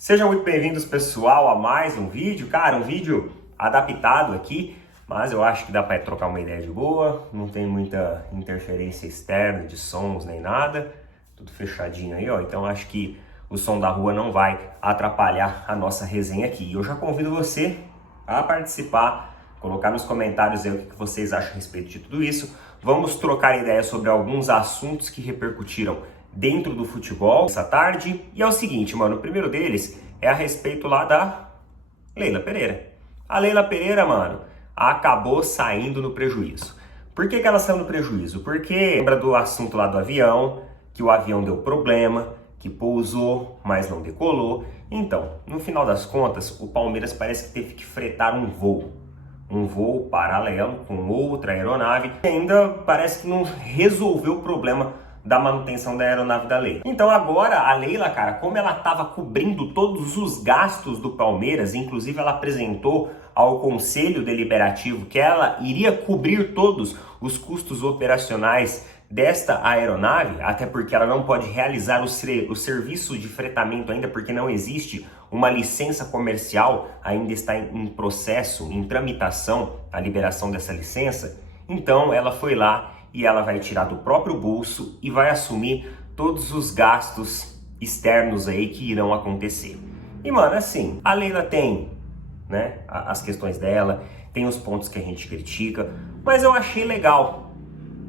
Sejam muito bem-vindos, pessoal, a mais um vídeo. Cara, um vídeo adaptado aqui, mas eu acho que dá para trocar uma ideia de boa. Não tem muita interferência externa de sons nem nada. Tudo fechadinho aí, ó. Então acho que o som da rua não vai atrapalhar a nossa resenha aqui. Eu já convido você a participar, colocar nos comentários aí o que vocês acham a respeito de tudo isso. Vamos trocar ideias sobre alguns assuntos que repercutiram dentro do futebol essa tarde. E é o seguinte, mano, o primeiro deles é a respeito lá da Leila Pereira. A Leila Pereira, mano, acabou saindo no prejuízo. Por que ela saiu no prejuízo? Porque lembra do assunto lá do avião, que o avião deu problema, que pousou, mas não decolou. Então, no final das contas, o Palmeiras parece que teve que fretar um voo paralelo com outra aeronave, e ainda parece que não resolveu o problema da manutenção da aeronave da Leila. Então agora a Leila, cara, como ela estava cobrindo todos os gastos do Palmeiras, inclusive ela apresentou ao Conselho Deliberativo que ela iria cobrir todos os custos operacionais desta aeronave, até porque ela não pode realizar o serviço de fretamento ainda, porque não existe uma licença comercial, ainda está em processo, em tramitação a liberação dessa licença. Então ela foi lá e ela vai tirar do próprio bolso e vai assumir todos os gastos externos aí que irão acontecer. E mano, assim, a Leila tem, né, as questões dela, tem os pontos que a gente critica, mas eu achei legal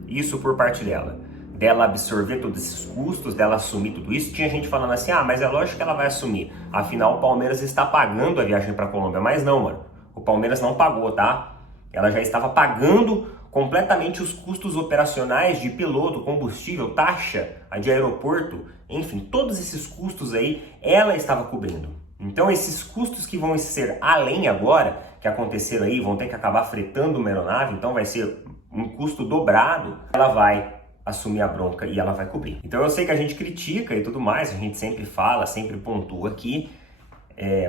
isso por parte dela absorver todos esses custos, dela assumir tudo isso. Tinha gente falando assim, mas é lógico que ela vai assumir, afinal o Palmeiras está pagando a viagem para a Colômbia. Mas não, mano, o Palmeiras não pagou, tá? Ela já estava pagando completamente os custos operacionais de piloto, combustível, taxa de aeroporto, enfim, todos esses custos aí ela estava cobrindo. Então esses custos que vão ser além agora, que aconteceram aí, vão ter que acabar fretando uma aeronave, então vai ser um custo dobrado, ela vai assumir a bronca e ela vai cobrir. Então eu sei que a gente critica e tudo mais, a gente sempre fala, sempre pontua aqui,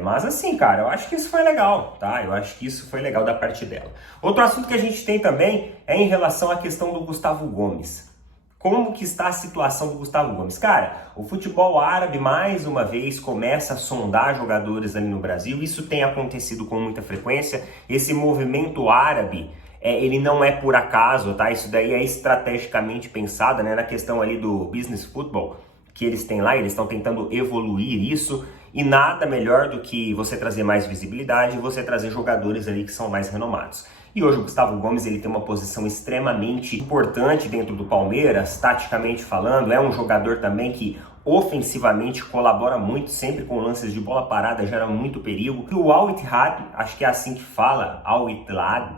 mas assim, cara, eu acho que isso foi legal, tá? Eu acho que isso foi legal da parte dela. Outro assunto que a gente tem também é em relação à questão do Gustavo Gomes. Como que está a situação do Gustavo Gomes? Cara, o futebol árabe, mais uma vez, começa a sondar jogadores ali no Brasil. Isso tem acontecido com muita frequência. Esse movimento árabe, ele não é por acaso, tá? Isso daí é estrategicamente pensado, né? Na questão ali do business football que eles têm lá, eles estão tentando evoluir isso. E nada melhor do que você trazer mais visibilidade e você trazer jogadores ali que são mais renomados. E hoje o Gustavo Gomes, ele tem uma posição extremamente importante dentro do Palmeiras, taticamente falando. É um jogador também que ofensivamente colabora muito, sempre com lances de bola parada, gera muito perigo. E o Al Ittihad, acho que é assim que fala, Al Ittihad,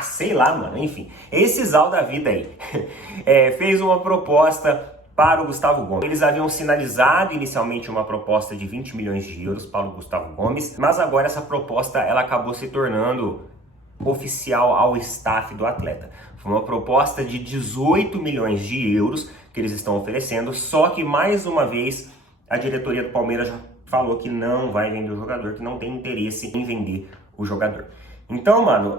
sei lá, mano, enfim, esses Al da vida aí, fez uma proposta para o Gustavo Gomes. Eles haviam sinalizado inicialmente uma proposta de 20 milhões de euros para o Gustavo Gomes, mas agora essa proposta ela acabou se tornando oficial ao staff do atleta. Foi uma proposta de 18 milhões de euros que eles estão oferecendo, só que mais uma vez a diretoria do Palmeiras já falou que não vai vender o jogador, que não tem interesse em vender o jogador. Então, mano,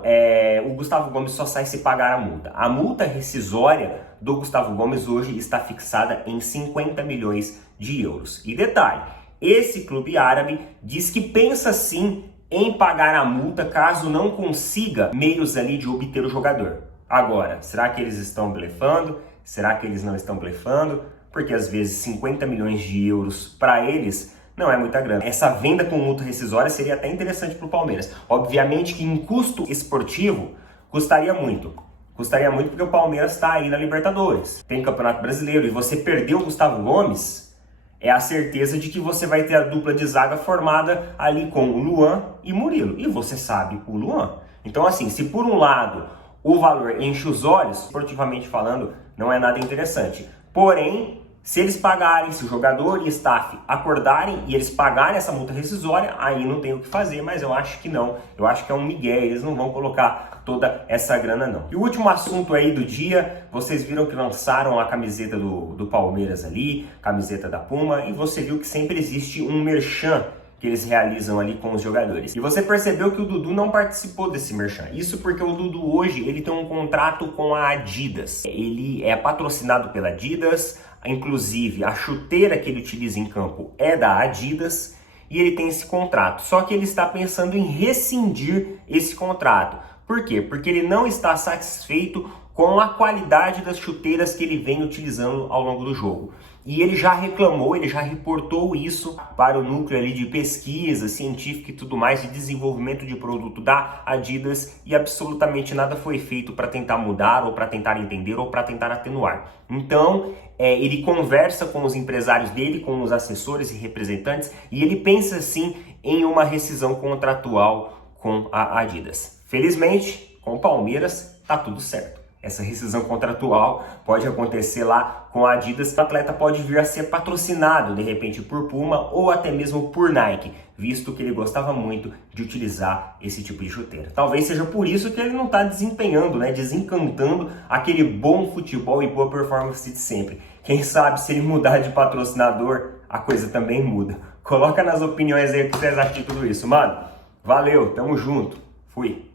o Gustavo Gomes só sai se pagar a multa. A multa rescisória do Gustavo Gomes hoje está fixada em 50 milhões de euros. E detalhe, esse clube árabe diz que pensa sim em pagar a multa caso não consiga meios ali de obter o jogador. Agora, será que eles estão blefando? Será que eles não estão blefando? Porque às vezes 50 milhões de euros para eles não é muita grana. Essa venda com multa rescisória seria até interessante para o Palmeiras. Obviamente que em custo esportivo custaria muito. Custaria muito porque o Palmeiras está aí na Libertadores. Tem Campeonato Brasileiro e você perdeu o Gustavo Gomes, é a certeza de que você vai ter a dupla de zaga formada ali com o Luan e Murilo. E você sabe o Luan. Então assim, se por um lado o valor enche os olhos, esportivamente falando, não é nada interessante. Porém, se eles pagarem, se o jogador e staff acordarem e eles pagarem essa multa rescisória, aí não tem o que fazer, mas eu acho que não. Eu acho que é um migué, eles não vão colocar toda essa grana não. E o último assunto aí do dia, vocês viram que lançaram a camiseta do Palmeiras ali, camiseta da Puma, e você viu que sempre existe um merchan que eles realizam ali com os jogadores. E você percebeu que o Dudu não participou desse merchan. Isso porque o Dudu hoje, ele tem um contrato com a Adidas. Ele é patrocinado pela Adidas, inclusive a chuteira que ele utiliza em campo é da Adidas, e ele tem esse contrato. Só que ele está pensando em rescindir esse contrato. Por quê? Porque ele não está satisfeito com a qualidade das chuteiras que ele vem utilizando ao longo do jogo. E ele já reclamou, ele já reportou isso para o núcleo ali de pesquisa científica e tudo mais, de desenvolvimento de produto da Adidas, e absolutamente nada foi feito para tentar mudar, ou para tentar entender, ou para tentar atenuar. Então, ele conversa com os empresários dele, com os assessores e representantes, e ele pensa sim em uma rescisão contratual com a Adidas. Felizmente, com o Palmeiras, tá tudo certo. Essa rescisão contratual pode acontecer lá com a Adidas. O atleta pode vir a ser patrocinado, de repente, por Puma ou até mesmo por Nike, visto que ele gostava muito de utilizar esse tipo de chuteira. Talvez seja por isso que ele não está desempenhando, desencantando aquele bom futebol e boa performance de sempre. Quem sabe se ele mudar de patrocinador, a coisa também muda. Coloca nas opiniões aí o que vocês acham de tudo isso, mano. Valeu, tamo junto. Fui.